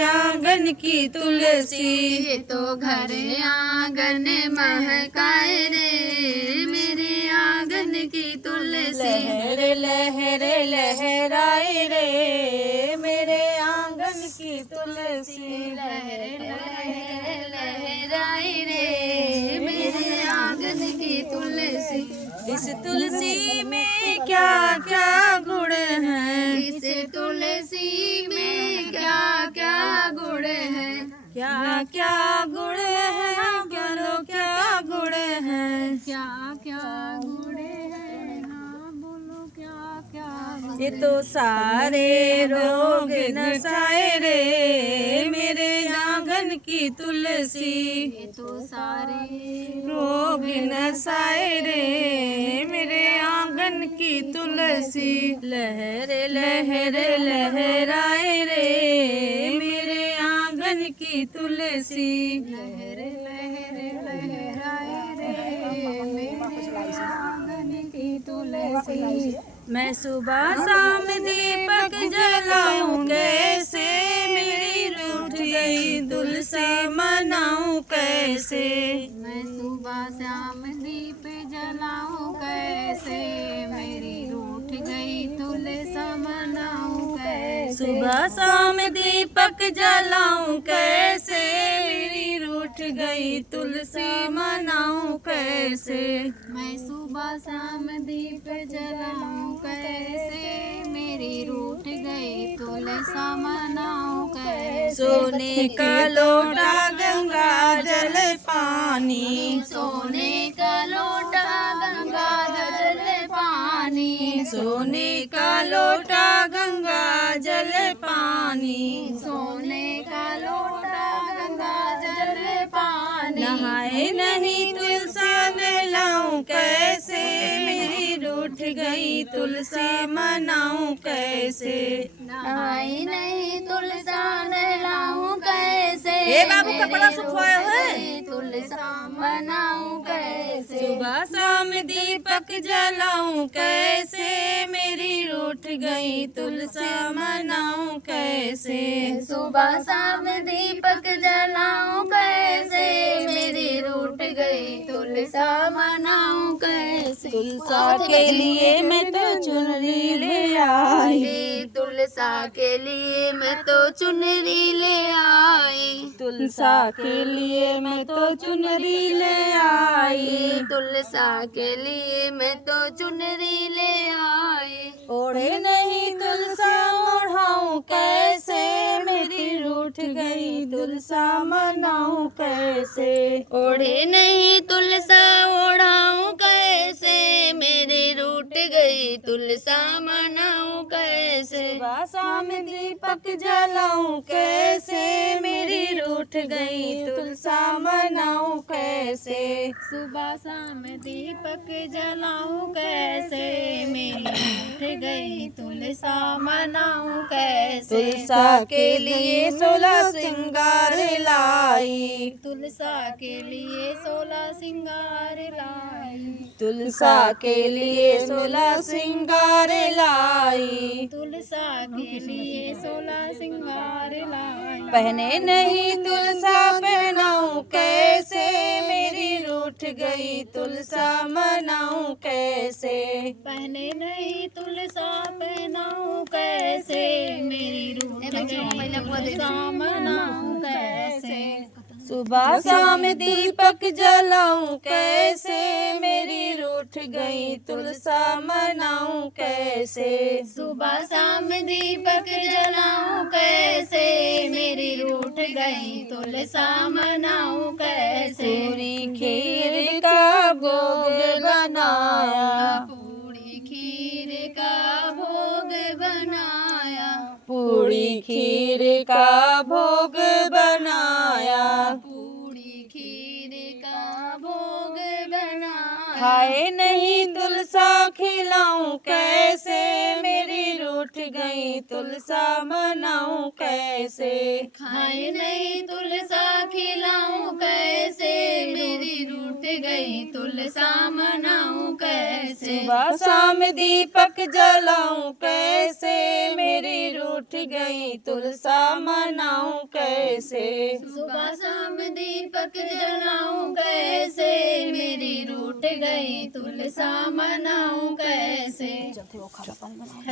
आंगन की तुलसी, ये तो घर आंगन महकाए रे, मेरे आंगन की तुलसी। लहर लहर लहराए रे, मेरे आंगन की तुलसी। लहर लहर लहराए रे, मेरे आंगन की तुलसी। इस तुलसी में क्या क्या गुण हैं, इस तुलसी में क्या क्या गुण है। क्या क्या गुण हैं, बोलो क्या गुण हैं। क्या क्या गुण है, हाँ बोलो क्या क्या। ये तो सारे रोग नसाए रे, मेरे आंगन की तुलसी। ये तो सारे रोग नसाए रे, मेरे आंगन की तुलसी। लहर लहर लहराए रे, मेरे आंगन की तुलसी। लहर लहर लहराए रे, मेरे आंगन की तुलसी। मैं सुबह शाम दीपक जलाऊं कैसे, मेरी रूठ गई तुलसी मनाऊं कैसे। मैं सुबह शाम दीप जलाऊं कैसे, मेरी रूठ गई तुलसी मनाऊं कैसे। सुबह शाम दीपक जलाऊं कैसे, मेरी रूठ गई तुलसी मनाऊं कैसे। मैं सुबह शाम दीप जलाऊं कैसे, मेरी रूठ गई तुलसी मनाऊं कैसे। सोने का लोटा गंगा जल पानी, सोने का लोटा गंगा जल पानी। सोने का लोटा गंगा जल पानी। सोने का लोटा गंगा जल पानी। नहाए नहीं तुलसी नहलाऊं कैसे, मेरी रूठ गई तुलसी मनाऊं कैसे। नहाई नहीं तुलसा नहलाऊं कैसे। ए बाबू कपड़ा सुखवाया है। तुलसा मनाऊं कैसे। सुबह शाम दीपक जलाऊं कैसे, मेरी रूठ गई तुलसी मनाऊं कैसे। सुबह शाम दीपक जलाऊं कैसे, मेरी रूठ गई तुलसा मनाऊं कैसे। तुलसा के लिए मैं तो चुनरी ले आई, तुलसा के लिए मैं तो चुनरी ले आई। तुलसा के लिए मैं तो चुनरी ले आई। तुलसा के लिए मैं तो चुनरी ले आई। ओढ़े नहीं तुलसा ओढ़ाऊं कैसे, मेरी रूठ गई तुलसा मनाऊं कैसे। ओढ़े नहीं तुलसा ओढ़ाऊं कैसे, मेरी रूठ गई तुलसा मनाऊं कैसे। सुबह शाम दीपक जलाऊं कैसे, मेरी रूठ गई तुलसा मनाऊं कैसे। सुबह शाम दीपक जलाऊं कैसे, मेरी रूठ गई तुलसा मनाऊं कैसे। तुलसा के लिए 16 श्रृंगार लाई, तुलसा के लिए 16 श्रृंगार लाई। तुलसा के लिए 16 श्रृंगार लाई। तुलसा के लिए 16 श्रृंगार लाई। पहने नहीं तुलसा पहनाऊं कैसे, मेरी रूठ गई तुलसा मनाऊं कैसे। पहने नहीं तुलसा पहनाऊं कैसे, मेरी रूठ गई तुलसा मनाऊं कैसे। सुबह शाम दीपक जलाऊं कैसे, मेरी रूठ गई तुलसा मनाऊं कैसे। सुबह शाम दीपक जलाऊं कैसे, मेरी रूठ गई तुलसा मनाऊं कैसे। पूरी खीर का भोग बनाया, पूरी खीर का भोग बनाया। पूरी खीर का भोग बनाया। पूरी खीर का भोग बनाया। खाए नहीं तुलसा खिलाऊं कैसे, मेरी रूठ गई तुलसा मनाऊं कैसे। खाए नहीं तुलसा खिलाऊं कैसे, मेरी रूठ गई तुलसा मनाऊं कैसे। सुबह शाम दीपक जलाऊं कैसे, मेरी रूठ गई तुलसा मनाऊं कैसे, सुबह शाम दीपक जलाऊं कैसे, मेरी रूठ गई तुलसा मनाऊं कैसे।